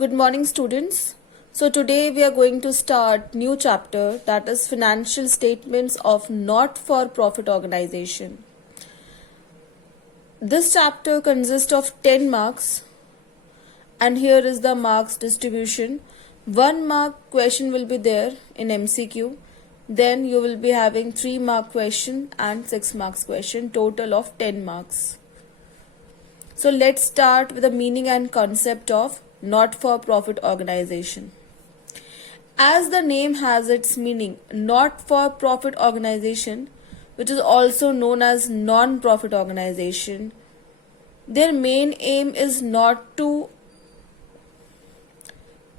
Good morning, students. So today we are going to start new chapter, that is financial statements of not-for-profit organization. This chapter consists of 10 marks, and here is the marks distribution. 1 mark question will be there in MCQ. Then you will be having 3 mark question and 6 marks question, total of 10 marks. So let's start with the meaning and concept of not-for-profit organization. As the name has its meaning, not-for-profit organization, which is also known as non-profit organization, their main aim is not to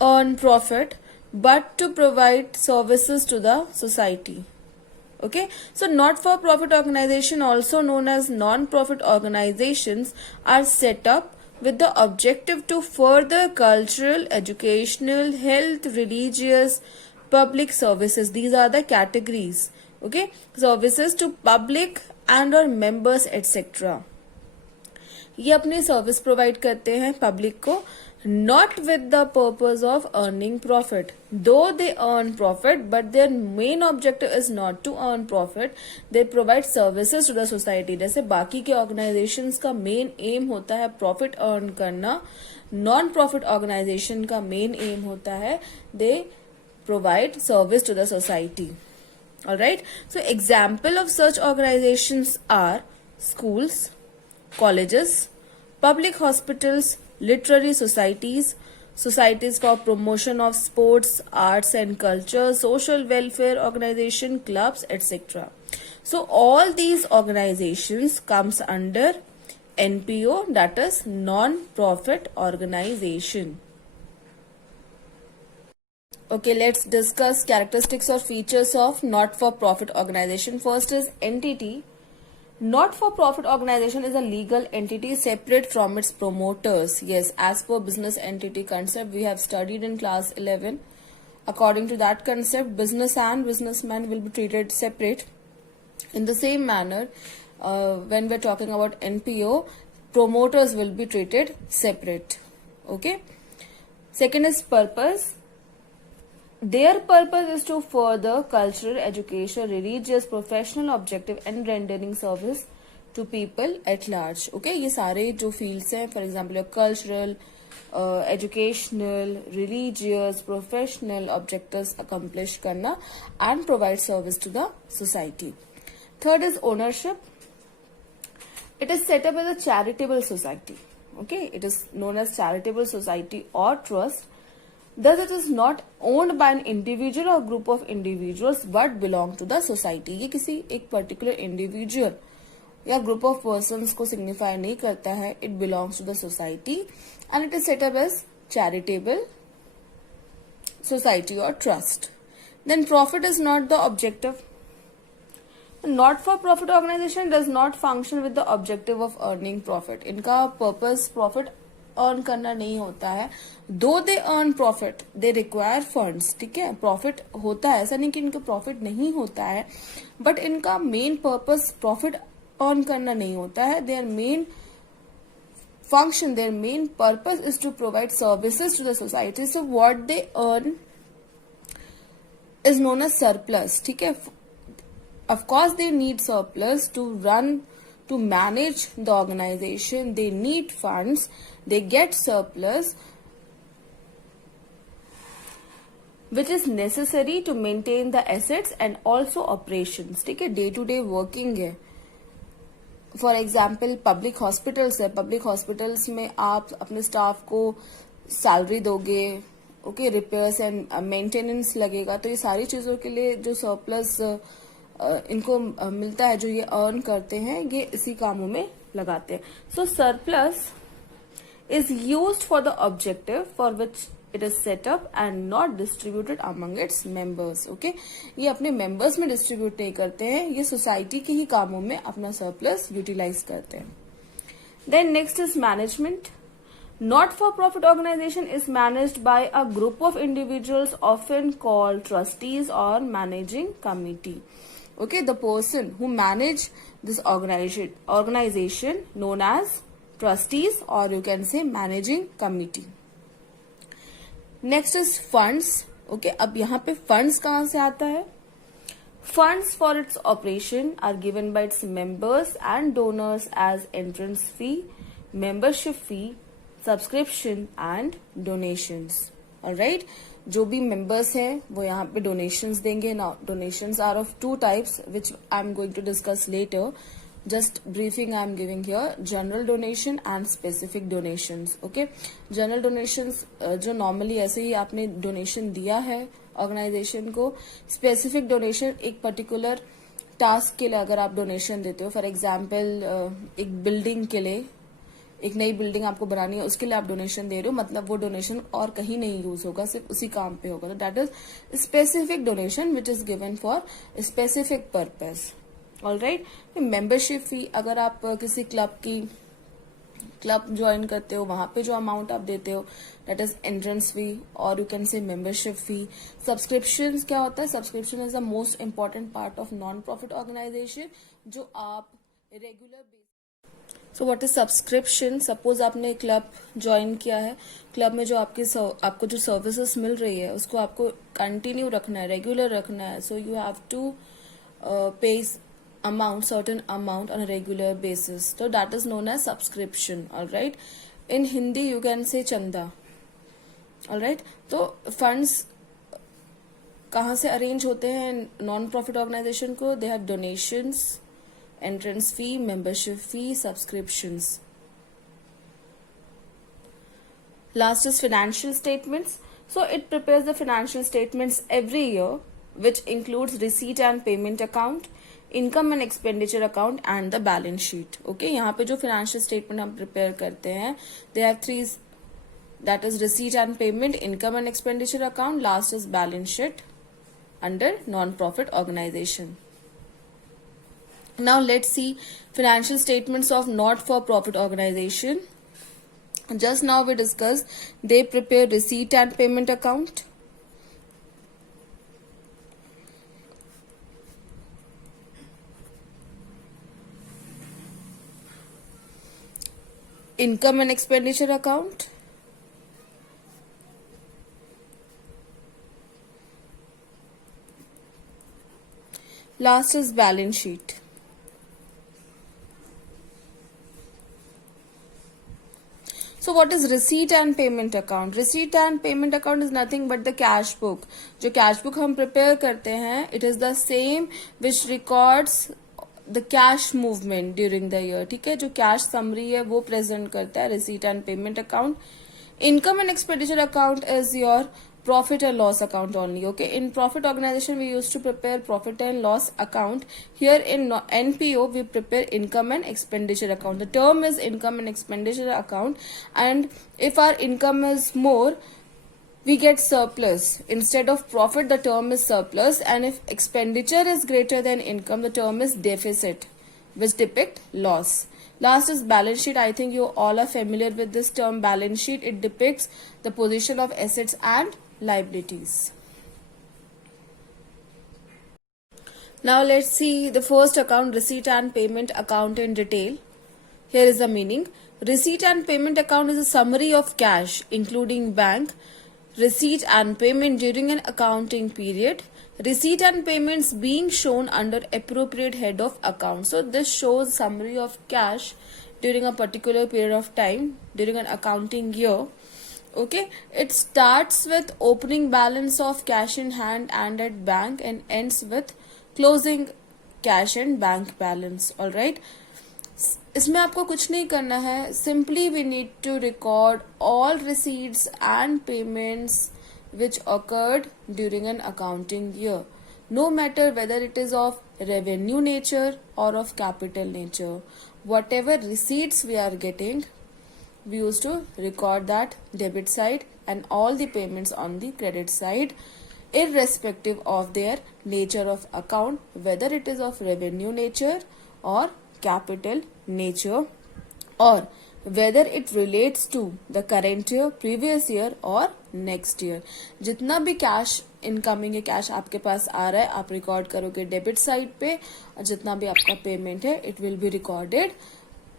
earn profit but to provide services to the society. Okay, so not-for-profit organization, also known as non-profit organizations, are set up with the objective to further cultural, educational, health, religious, public services. These are the categories. Okay, services to public and or members etc. ये अपनी service provide करते हैं public को, not with the purpose of earning profit. Though they earn profit, but their main objective is not to earn profit. They provide services to the society. जैसे बाकी के organizations का main aim होता है profit earn करना, non-profit organization का main aim होता है they provide service to the society. Alright, so example of such organizations are schools, colleges, public hospitals, literary societies, societies for promotion of sports, arts and culture, social welfare organization, clubs, etc. So all these organizations comes under NPO, that is non-profit organization. Okay, let's discuss characteristics or features of not-for-profit organization. First is entity. Not-for-profit organization is a legal entity separate from its promoters. Yes, as per business entity concept we have studied in class 11. According to that concept, business and businessman will be treated separate. In the same manner, when we're talking about NPO, promoters will be treated separate. Okay. Second is purpose. Their purpose is to further cultural, educational, religious, professional objective and rendering service to people at large. Okay, ये सारे जो fields हैं, for example, cultural, educational, religious, professional objectives accomplish करना and provide service to the society. Third is ownership. It is set up as a charitable society. Okay, it is known as charitable society or trust. Thus, it is not owned by an individual or group of individuals but belong to the society. ये किसी एक particular individual या group of persons को signify नहीं करता है. It belongs to the society and it is set up as charitable society or trust. Then profit is not the objective. Not-for-profit organization does not function with the objective of earning profit. इनका purpose profit earn करना नहीं होता है. दो they earn profit, they require funds. ठीक है, profit होता है, ऐसा नहीं कि इनका प्रॉफिट नहीं होता है, बट इनका मेन पर्पस प्रॉफिट अर्न करना नहीं होता है. Their main function, their main purpose is to provide services to the society. So what they earn is known as surplus. ठीक है, of course they need surplus to run, to manage the organization. They need funds, they get surplus which is necessary to maintain the assets and also operations. ठीक है, day to day working है. For example public hospitals है, public hospitals में आप अपने staff को salary दोगे, okay, repairs and maintenance लगेगा, तो ये सारी चीजों के लिए जो सरप्लस इनको मिलता है, जो ये अर्न करते हैं, ये इसी कामों में लगाते हैं. So surplus is used for the objective for which it is set up and not distributed among its members. Okay, ये अपने मेंबर्स में डिस्ट्रीब्यूट नहीं करते हैं, ये सोसाइटी के ही कामों में अपना सरप्लस यूटिलाइज करते हैं. Then next is management. Not-for-profit organization is managed by a group of individuals often called trustees or managing committee. Okay, the person who manage this organization known as trustees or you can say managing committee. Next is funds. Okay, अब यहाँ पे funds कहाँ से आता है? Funds for its operation are given by its members and donors as entrance fee, membership fee, subscription and donations. Alright, जो भी members हैं वो यहाँ पे donations देंगे. Now donations are of two types which I'm going to discuss later. Just briefing I am giving here. General donation and specific donations. Okay, general donations जो normally ऐसे ही आपने donation दिया है ऑर्गेनाइजेशन को. स्पेसिफिक डोनेशन एक particular task के लिए अगर आप डोनेशन देते हो, फॉर एग्जाम्पल एक बिल्डिंग के लिए, एक नई बिल्डिंग आपको बनानी है, उसके लिए आप डोनेशन दे रहे हो, मतलब वो डोनेशन और कहीं नहीं यूज होगा, सिर्फ उसी काम पे होगा. तो that is specific donation which is given for specific purpose. Alright. Membership fee, अगर आप किसी क्लब ज्वाइन करते हो, वहां पे जो अमाउंट आप देते हो, दैट इज एंट्रेंस फी और you can say membership fee. Subscription क्या होता है? Subscription is the most important part of non profit organization जो आप regular. So what is subscription? Suppose आपने क्लब ज्वाइन किया है, क्लब में जो आपको जो सर्विसेज मिल रही है उसको आपको कंटिन्यू रखना है, रेगुलर रखना है. सो यू हैव टू पे certain amount on a regular basis. So that is known as subscription. All right. In Hindi you can say chanda. All right. तो funds कहाँ से अरेंज होते हैं नॉन प्रॉफिट ऑर्गेनाइजेशन को? They have donations, entrance fee, membership fee, subscriptions. Last is financial statements. So it prepares the financial statements every year which includes receipt and payment account, income and expenditure account and the balance sheet. Okay, यहाँ पे जो financial statement हम prepare करते हैं, they have three, that is receipt and payment, income and expenditure account, last is balance sheet under non profit organisation. Now let's see financial statements of not for profit organisation. Just now we discuss they prepare receipt and payment account, income and expenditure account, last is balance sheet. So what is receipt and payment account? Receipt and payment account is nothing but the cash book. जो cash book हम prepare करते हैं, it is the same which records the cash movement during the year. ठीक है, जो cash summary है वो present करता है receipt and payment account. Income and expenditure account is your profit and loss account only. Okay, in profit organization we used to prepare profit and loss account. Here in NPO we prepare income and expenditure account. The term is income and expenditure account, and if our income is more, we get surplus. Instead of profit, the term is surplus, and if expenditure is greater than income, the term is deficit, which depict loss. Last is balance sheet. I think you all are familiar with this term, balance sheet. It depicts the position of assets and liabilities. Now let's see the first account, receipt and payment account in detail. Here is the meaning. Receipt and payment account is a summary of cash, including bank receipt and payment during an accounting period. Receipt and payments being shown under appropriate head of account. So this shows summary of cash during a particular period of time during an accounting year. Okay, it starts with opening balance of cash in hand and at bank and ends with closing cash and bank balance. All right. इसमें आपको कुछ नहीं करना है. Simply we need to record all receipts and payments which occurred during an accounting year, no matter whether it is of revenue nature or of capital nature. Whatever receipts we are getting, we used to record that debit side and all the payments on the credit side, irrespective of their nature of account, whether it is of revenue nature or capital nature, or whether it relates to the current year, previous year or next year. जितना भी cash incoming है, cash आपके पास आ रहा है, आप record करोगे debit side पे, और जितना भी आपका पेमेंट है, it will be recorded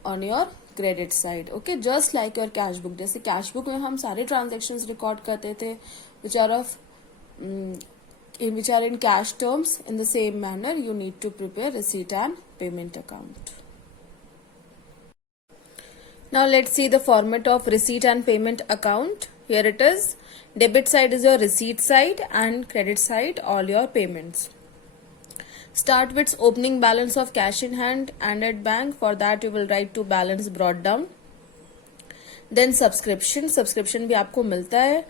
on your credit side. Okay, just like your cash book. जैसे कैश बुक में हम सारे ट्रांजेक्शन रिकॉर्ड करते थे which are of which are in cash terms. In the same manner, you need to prepare receipt and payment account. Now let's see the format of receipt and payment account. Here it is. Debit side is your receipt side and credit side all your payments. Start with opening balance of cash in hand and at bank. For that you will write to balance brought down. Then subscription. Subscription भी आपको मिलता है.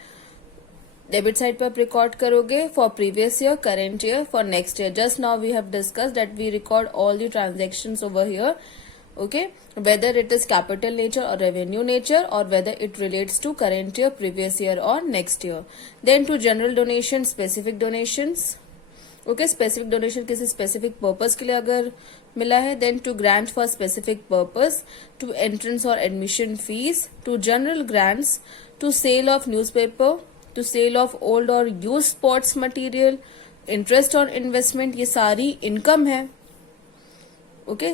Debit side पर आप record करोगे for previous year, current year, for next year. Just now we have discussed that we record all the transactions over here. Okay, whether it is capital nature or revenue nature, or whether it relates to current year, previous year or next year. Then to general donation, specific donations. Okay, specific donation किसी specific purpose के लिए अगर मिला है. Then to grant for specific purpose, to entrance or admission fees, to general grants, to sale of newspaper, to sale of old or used sports material, interest on investment. ये सारी income है. Okay,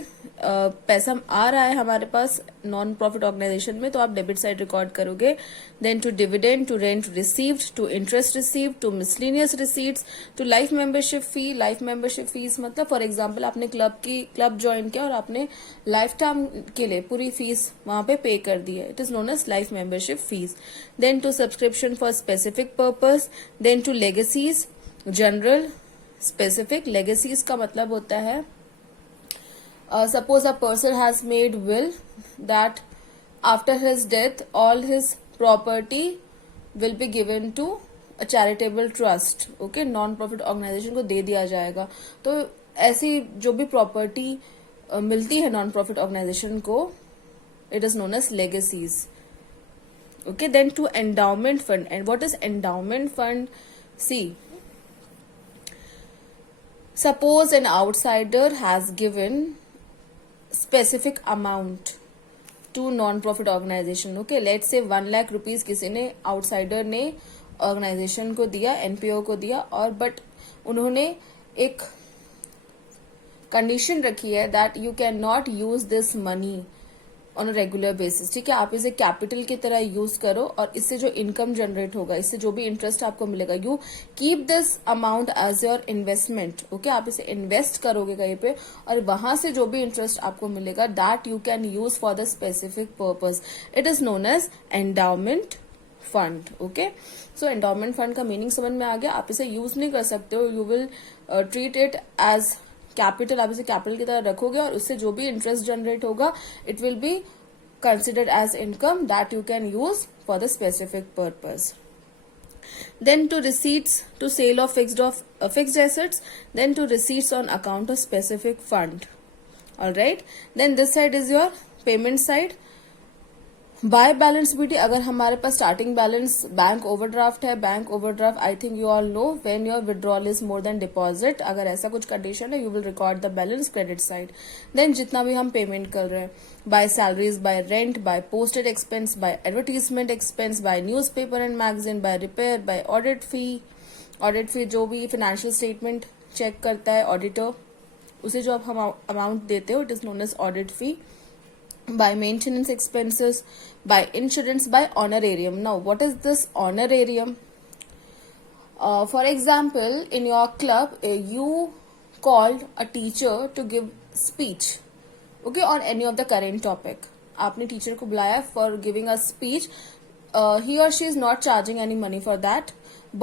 पैसा आ रहा है हमारे पास non profit organisation में, तो आप डेबिट साइड रिकॉर्ड करोगे. Then to dividend, to rent received, to interest received, to miscellaneous receipts, to life membership fee. Life membership fees मतलब फॉर एग्जांपल आपने क्लब ज्वाइन किया और आपने लाइफ टाइम के लिए पूरी फीस वहां पे पे कर दी है. It is known as life membership fees. Then to subscription for specific purpose. Then to legacies, general, specific. Legacies का मतलब होता है suppose a person has made will that after his death all his property will be given to a charitable trust. Okay, non profit organization को दे दिया जाएगा. तो ऐसी जो भी प्रॉपर्टी मिलती है नॉन प्रॉफिट ऑर्गेनाइजेशन को, it is known as legacies. Okay, then to endowment fund. And what is endowment fund? See, suppose an outsider has given specific amount to non-profit organization. Okay, let's say 1 lakh rupees किसी ने outsider ने organisation को दिया, NPO को दिया, और but उन्होंने एक कंडीशन रखी है that you can not use this money on a regular basis. ठीक है, आप इसे कैपिटल की तरह यूज करो और इससे जो इनकम जनरेट होगा, इससे जो भी इंटरेस्ट आपको मिलेगा, you keep this amount as your investment. Okay, आप इसे इन्वेस्ट करोगे कहीं पे और वहां से जो भी इंटरेस्ट आपको मिलेगा that you can use for the specific purpose. It is known as endowment fund. Okay, so endowment fund का मीनिंग समझ में आ गया. आप इसे यूज नहीं कर सकते हो. You will treat it as capital. आप इसे कैपिटल की तरह रखोगे और उससे जो भी इंटरेस्ट जनरेट होगा it will be considered as income that you can use for the specific purpose. Then to receipts, to sale of fixed assets. Then to receipts on account of specific fund. All right. Then this side is your payment side. By balance BT. अगर हमारे पास starting balance bank overdraft है, bank overdraft I think you all know when your withdrawal is more than deposit. अगर ऐसा कुछ condition है you will record the balance credit side. Then जितना भी हम पेमेंट कर रहे हैं, by salaries, by rent, by postage expense, by advertisement expense, by news paper and magazine, by repair, by audit fee. Audit फी जो भी financial statement check करता है ऑडिटर, उसे जो आप हम अमाउंट देते हो it is known as audit fee. By maintenance expenses, by insurance, by honorarium. Now, what is this honorarium? For example, in your club, you called a teacher to give speech, okay, on any of the current topic. आपने teacher को बुलाया for giving a speech. He or she is not charging any money for that,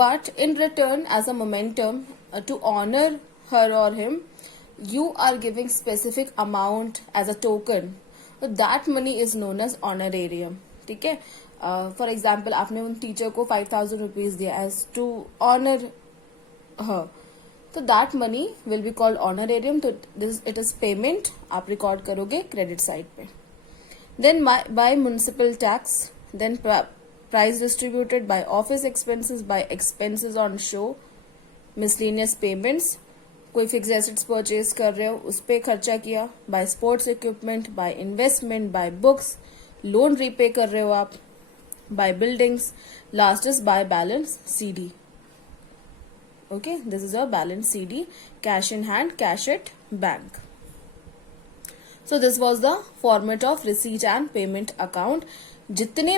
but in return, as a momentum to honor her or him, you are giving specific amount as a token. तो that money is known as honorarium. ठीक है, for example आपने उन teacher को 5,000 rupees दिया as to honour her, तो that money will be called honorarium. तो this it is payment, आप रिकॉर्ड करोगे क्रेडिट साइड पे. Then by municipal tax. Then prize distributed, by office expenses, by expenses on show, miscellaneous payments. कोई fix assets purchase कर रहे हो उस पर खर्चा किया, by sports equipment, by investment, by books, loan repay कर रहे हो आप, by buildings. Last is by balance CD. Okay, this is a balance CD, cash in hand, cash at bank. So this was the format of receipt and payment account. जितना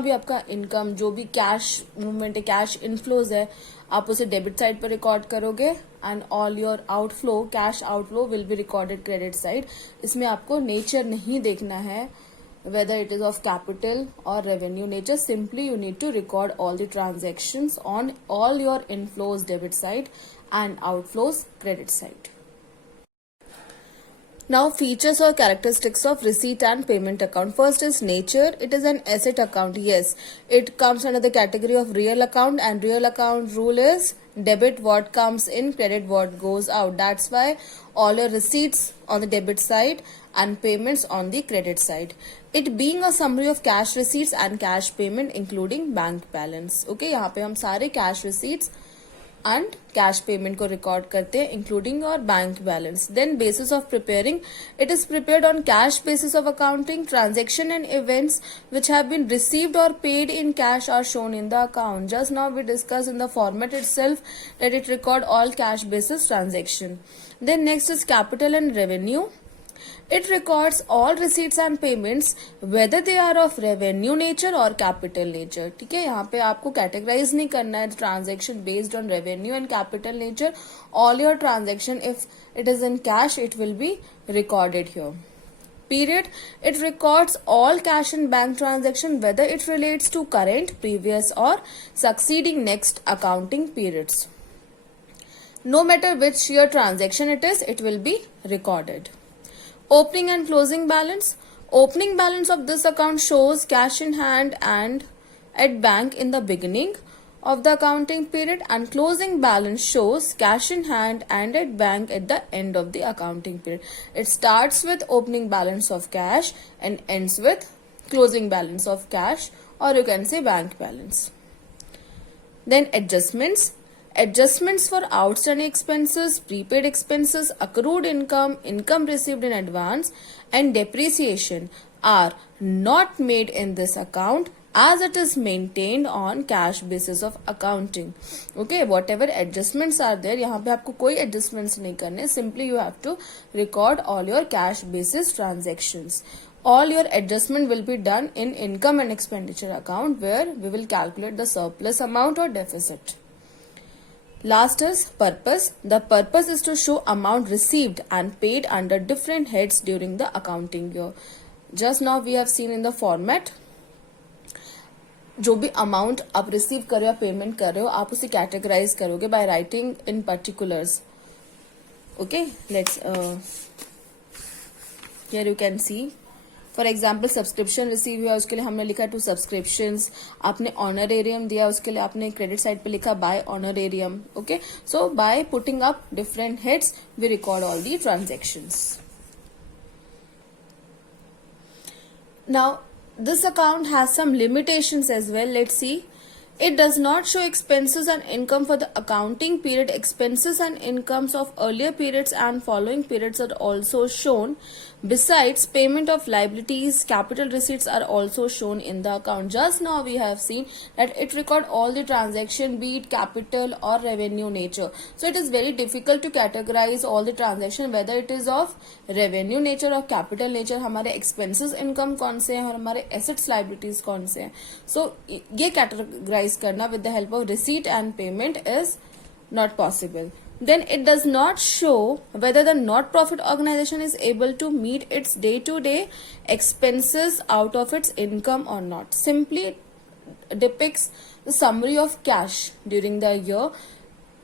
भी आपका income, जो भी cash movement है, cash inflows है, आप उसे debit side पर रिकॉर्ड करोगे and all your outflow, cash outflow will be recorded credit side. इसमें आपको नेचर नहीं देखना है whether it is of capital or revenue nature. Simply you need to record all the transactions on all your inflows debit side and outflows credit side. Now features or characteristics of receipt and payment account. First is nature. It is an asset account. Yes, it comes under the category of real account, and real account rule is debit what comes in, credit what goes out. That's why all your receipts on the debit side and payments on the credit side. It being a summary of cash receipts and cash payment including bank balance. Okay, यहाँ पे हम सारे cash receipts and cash payment को record करते हैं including your bank balance. Then basis of preparing, it is prepared on cash basis of accounting. Transaction and events which have been received or paid in cash are shown in the account. Just now we discussed in the format itself that it record all cash basis transaction. Then next is capital and revenue. It records all receipts and payments whether they are of revenue nature or capital nature. ठीक है, यहाँ पे आपको categorise नहीं करना है transaction based on revenue and capital nature. All your transaction if it is in cash it will B recorded here. Period. It records all cash and bank transaction whether it relates to current, previous or succeeding next accounting periods. No matter which year transaction it is, it will be recorded. Opening and closing balance. Opening balance of this account shows cash in hand and at bank in the beginning of the accounting period, and closing balance shows cash in hand and at bank at the end of the accounting period. It starts with opening balance of cash and ends with closing balance of cash, or you can say bank balance. Then adjustments. Adjustments for outstanding expenses, prepaid expenses, accrued income, income received in advance, and depreciation are not made in this account as it is maintained on cash basis of accounting. Okay, whatever adjustments are there, यहाँ पे आपको कोई adjustments नहीं करने. Simply you have to record all your cash basis transactions. All your adjustment will be done in income and expenditure account, where we will calculate the surplus amount or deficit. Last is purpose. The purpose is to show amount received and paid under different heads during the accounting year. Just now we have seen in the format, जो भी amount आप receive कर रहे हो, payment कर रहे हो, आप उसे कैटेगराइज करोगे by writing in particulars. Okay, let's hear you can see. For example subscription receive हुआ, उसके लिए हमने लिखा 2 सब्सक्रिप्शंस. आपने ऑनरेरियम दिया, उसके लिए आपने क्रेडिट साइड पे लिखा by honorarium. Okay, so by putting up different heads we record all the transactions. Now this account has some limitations as well. Let's see. It does not show expenses and income for the accounting period. Expenses and incomes of earlier periods and following periods are also shown. Besides, payment of liabilities, capital receipts are also shown in the account. Just now we have seen that it record all the transaction, be it capital or revenue nature. So it is very difficult to categorize all the transaction whether it is of revenue nature or capital nature. हमारे expenses income कौन से हैं और हमारे assets liabilities कौन से हैं. So ये categorize करना with the help of receipt and payment is not possible. Then it does not show whether the not-profit organization is able to meet its day-to-day expenses out of its income or not. Simply depicts the summary of cash during the year.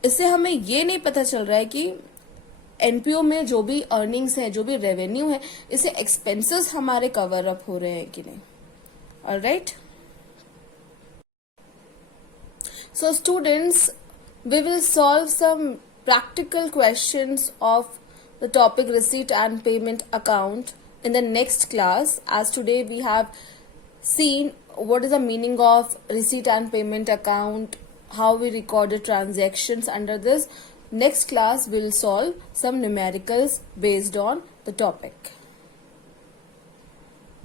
इससे हमें ये नहीं पता चल रहा है कि NPO में जो भी अर्निंग्स है, जो भी रेवेन्यू है, इससे एक्सपेंसेस हमारे कवर अप हो रहे हैं कि नहीं. Alright, so students, we will solve some practical questions of the topic receipt and payment account in the next class, as today we have seen what is the meaning of receipt and payment account, how we record the transactions under this. Next class we'll solve some numericals based on the topic.